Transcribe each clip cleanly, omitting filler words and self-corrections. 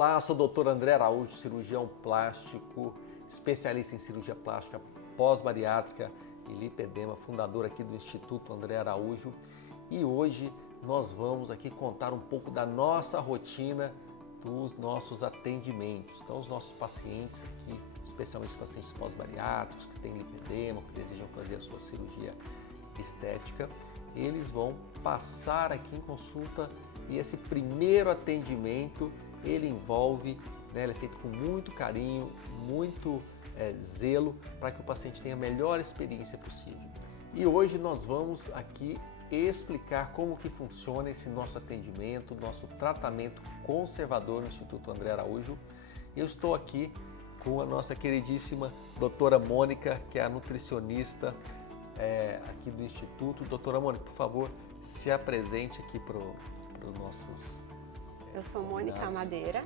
Olá, sou o Dr. André Araújo, cirurgião plástico, especialista em cirurgia plástica pós-bariátrica e lipedema, fundador aqui do Instituto André Araújo. E hoje nós vamos aqui contar um pouco da nossa rotina dos nossos atendimentos. Então, os nossos pacientes aqui, especialmente os pacientes pós-bariátricos que têm lipedema, que desejam fazer a sua cirurgia estética, eles vão passar aqui em consulta e esse primeiro atendimento ele envolve, ele é feito com muito carinho, muito zelo para que o paciente tenha a melhor experiência possível. E hoje nós vamos aqui explicar como que funciona esse nosso atendimento, nosso tratamento conservador no Instituto André Araújo. Eu estou aqui com a nossa queridíssima doutora Mônica, que é a nutricionista aqui do Instituto. Doutora Mônica, por favor, se apresente aqui para os nossos... Eu sou Mônica Madeira,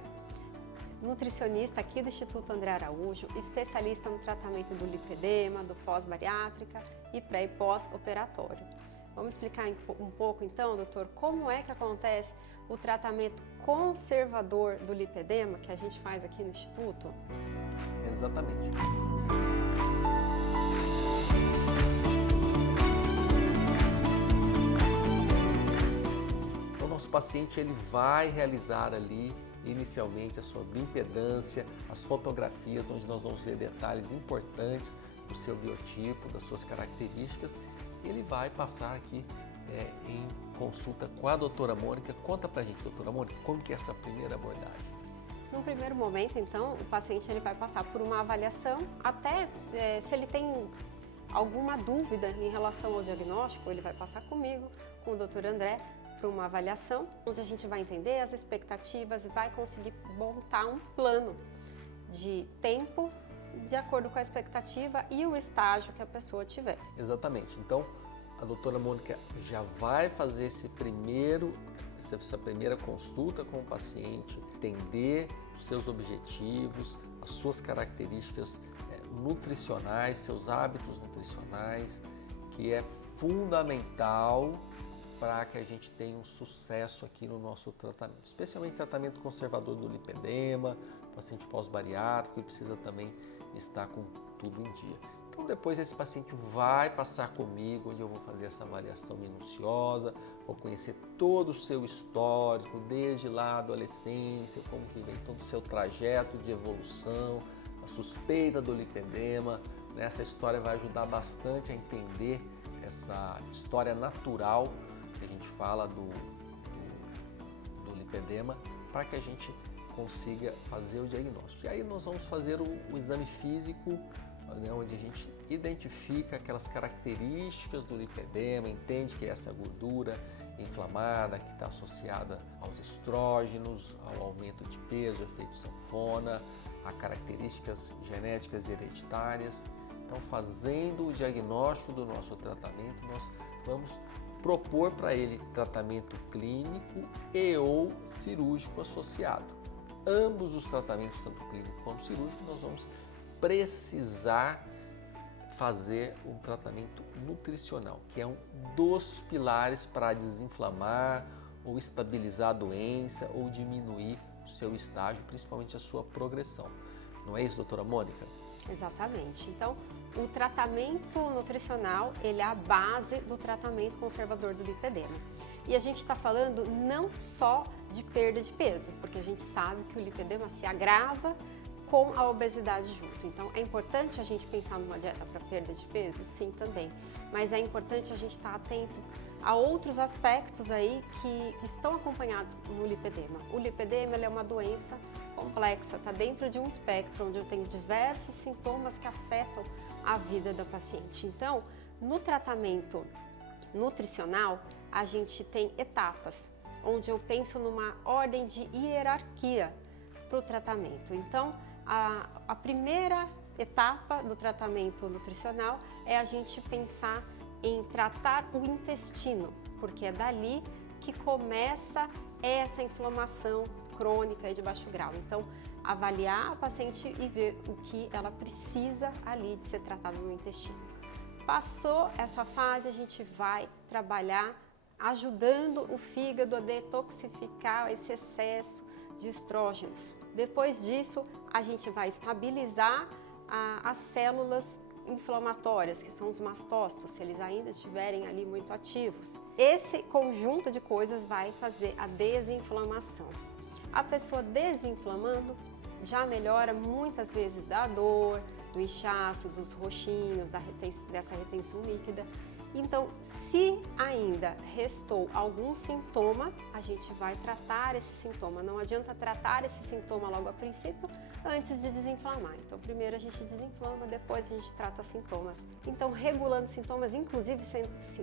nutricionista aqui do Instituto André Araújo, especialista no tratamento do lipedema, do pós-bariátrica e pré e pós-operatório. Vamos explicar um pouco então, doutor, como é que acontece o tratamento conservador do lipedema que a gente faz aqui no Instituto? Exatamente. Então, nosso paciente ele vai realizar ali inicialmente a sua bioimpedância, as fotografias onde nós vamos ver detalhes importantes do seu biotipo, das suas características. Ele vai passar aqui em consulta com a doutora Mônica. Conta pra gente, doutora Mônica, como que é essa primeira abordagem? No primeiro momento, então, o paciente ele vai passar por uma avaliação, até se ele tem alguma dúvida em relação ao diagnóstico, ele vai passar comigo, com o doutor André, para uma avaliação, onde a gente vai entender as expectativas e vai conseguir montar um plano de tempo de acordo com a expectativa e o estágio que a pessoa tiver. Exatamente. Então, a doutora Mônica já vai fazer essa primeira consulta com o paciente, entender os seus objetivos, as suas características nutricionais, seus hábitos nutricionais, que é fundamental para que a gente tenha um sucesso aqui no nosso tratamento, especialmente tratamento conservador do lipedema, paciente pós-bariátrico, e precisa também estar com tudo em dia. Então depois esse paciente vai passar comigo, onde eu vou fazer essa avaliação minuciosa, vou conhecer todo o seu histórico, desde lá a adolescência, como que vem todo o seu trajeto de evolução, a suspeita do lipedema. Essa história vai ajudar bastante a entender essa história natural que a gente fala do lipedema, para que a gente consiga fazer o diagnóstico. E aí nós vamos fazer o exame físico, onde a gente identifica aquelas características do lipedema, entende que é essa gordura inflamada que está associada aos estrógenos, ao aumento de peso, efeito sanfona, a características genéticas e hereditárias. Então, fazendo o diagnóstico do nosso tratamento, nós vamos propor para ele tratamento clínico e ou cirúrgico associado. Ambos os tratamentos, tanto clínico quanto cirúrgico, nós vamos precisar fazer um tratamento nutricional, que é um dos pilares para desinflamar ou estabilizar a doença ou diminuir o seu estágio, principalmente a sua progressão. Não é isso, doutora Mônica? Exatamente. Então, o tratamento nutricional, ele é a base do tratamento conservador do lipedema. E a gente está falando não só de perda de peso, porque a gente sabe que o lipedema se agrava com a obesidade junto. Então, é importante a gente pensar numa dieta para perda de peso? Sim, também. Mas é importante a gente estar atento a outros aspectos aí que estão acompanhados no lipedema. O lipedema ele é uma doença complexa, está dentro de um espectro onde eu tenho diversos sintomas que afetam a vida da paciente. Então, no tratamento nutricional, a gente tem etapas, onde eu penso numa ordem de hierarquia para o tratamento. Então, a primeira etapa do tratamento nutricional é a gente pensar em tratar o intestino, porque é dali que começa essa inflamação crônica e de baixo grau. Então, avaliar a paciente e ver o que ela precisa ali de ser tratado no intestino. Passou essa fase, a gente vai trabalhar ajudando o fígado a detoxificar esse excesso de estrógenos. Depois disso, a gente vai estabilizar as células inflamatórias, que são os mastócitos, se eles ainda estiverem ali muito ativos. Esse conjunto de coisas vai fazer a desinflamação. A pessoa desinflamando já melhora muitas vezes da dor, do inchaço, dos roxinhos, dessa retenção líquida. Então, se ainda restou algum sintoma, a gente vai tratar esse sintoma. Não adianta tratar esse sintoma logo a princípio, antes de desinflamar. Então, primeiro a gente desinflama, depois a gente trata sintomas. Então, regulando sintomas, inclusive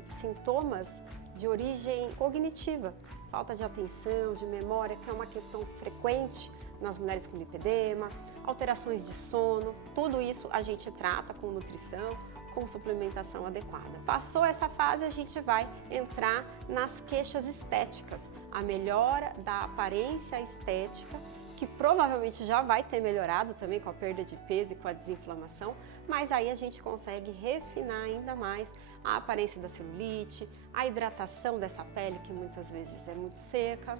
sintomas de origem cognitiva, falta de atenção, de memória, que é uma questão frequente nas mulheres com lipedema, alterações de sono, tudo isso a gente trata com nutrição, com suplementação adequada. Passou essa fase, a gente vai entrar nas queixas estéticas, a melhora da aparência estética, que provavelmente já vai ter melhorado também com a perda de peso e com a desinflamação, mas aí a gente consegue refinar ainda mais a aparência da celulite, a hidratação dessa pele, que muitas vezes é muito seca,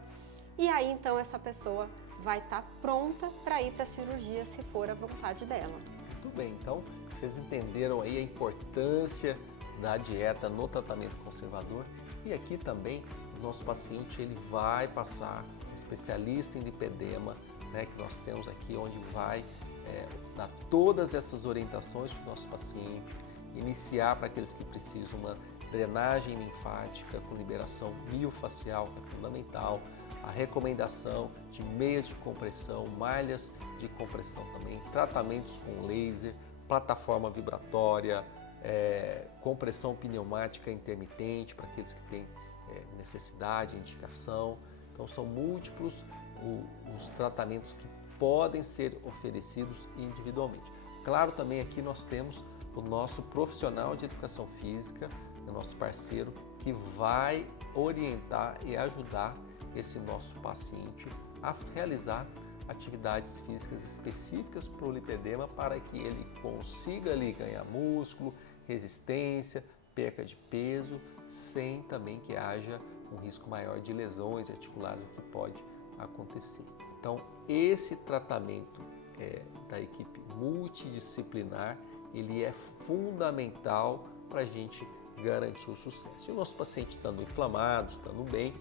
e aí então essa pessoa vai estar pronta para ir para a cirurgia, se for a vontade dela. Muito bem, então vocês entenderam aí a importância da dieta no tratamento conservador, e aqui também o nosso paciente ele vai passar um especialista em lipedema, né, que nós temos aqui, onde vai dar todas essas orientações para o nosso paciente, iniciar para aqueles que precisam uma drenagem linfática com liberação miofacial, que é fundamental, a recomendação de meias de compressão, malhas de compressão também, tratamentos com laser, plataforma vibratória, compressão pneumática intermitente para aqueles que têm necessidade, indicação. Então são múltiplos os tratamentos que podem ser oferecidos individualmente. Claro, também aqui nós temos o nosso profissional de educação física, o nosso parceiro, que vai orientar e ajudar esse nosso paciente a realizar atividades físicas específicas para o lipedema, para que ele consiga ali ganhar músculo, resistência, perca de peso, sem também que haja um risco maior de lesões articulares, o que pode acontecer. Então, esse tratamento da equipe multidisciplinar, ele é fundamental para a gente garantir o sucesso. E o nosso paciente estando inflamado, estando bem,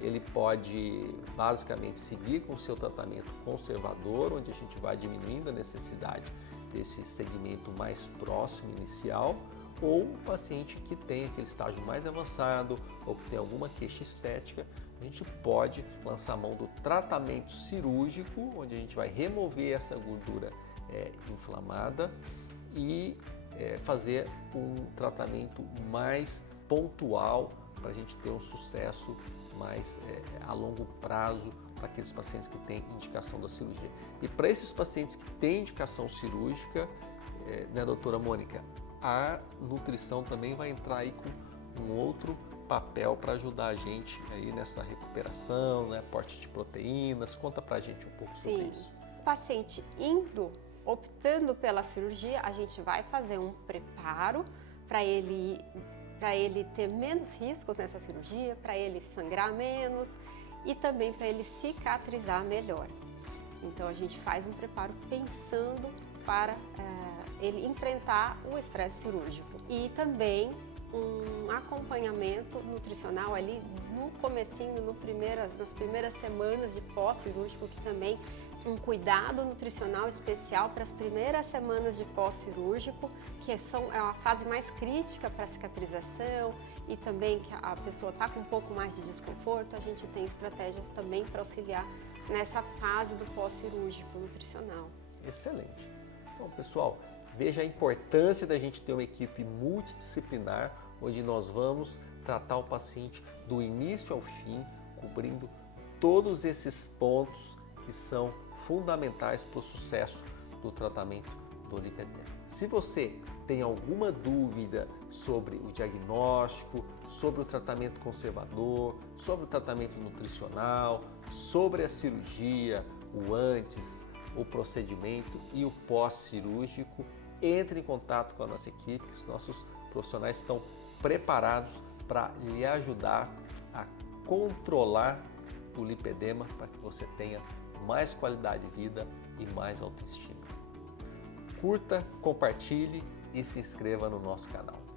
ele pode basicamente seguir com o seu tratamento conservador, onde a gente vai diminuindo a necessidade desse segmento mais próximo inicial, ou o paciente que tem aquele estágio mais avançado ou que tem alguma queixa estética, a gente pode lançar mão do tratamento cirúrgico, onde a gente vai remover essa gordura inflamada e fazer um tratamento mais pontual para a gente ter um sucesso mais a longo prazo para aqueles pacientes que têm indicação da cirurgia. E para esses pacientes que têm indicação cirúrgica, né, doutora Mônica, a nutrição também vai entrar aí com um outro papel para ajudar a gente aí nessa recuperação, né, aporte de proteínas. Conta pra gente um pouco sobre isso. O paciente optando pela cirurgia, a gente vai fazer um preparo para ele ter menos riscos nessa cirurgia, para ele sangrar menos e também para ele cicatrizar melhor. Então a gente faz um preparo pensando para ele enfrentar o estresse cirúrgico e também um acompanhamento nutricional ali no comecinho, nas primeiras semanas de pós-cirúrgico, que também um cuidado nutricional especial para as primeiras semanas de pós-cirúrgico, que é a fase mais crítica para a cicatrização e também que a pessoa está com um pouco mais de desconforto. A gente tem estratégias também para auxiliar nessa fase do pós-cirúrgico nutricional. Excelente. Então, pessoal, veja a importância da gente ter uma equipe multidisciplinar, onde nós vamos tratar o paciente do início ao fim, cobrindo todos esses pontos que são fundamentais para o sucesso do tratamento do lipedema. Se você tem alguma dúvida sobre o diagnóstico, sobre o tratamento conservador, sobre o tratamento nutricional, sobre a cirurgia, o antes, o procedimento e o pós-cirúrgico, entre em contato com a nossa equipe, que os nossos profissionais estão preparados para lhe ajudar a controlar o lipedema, para que você tenha mais qualidade de vida e mais autoestima. Curta, compartilhe e se inscreva no nosso canal.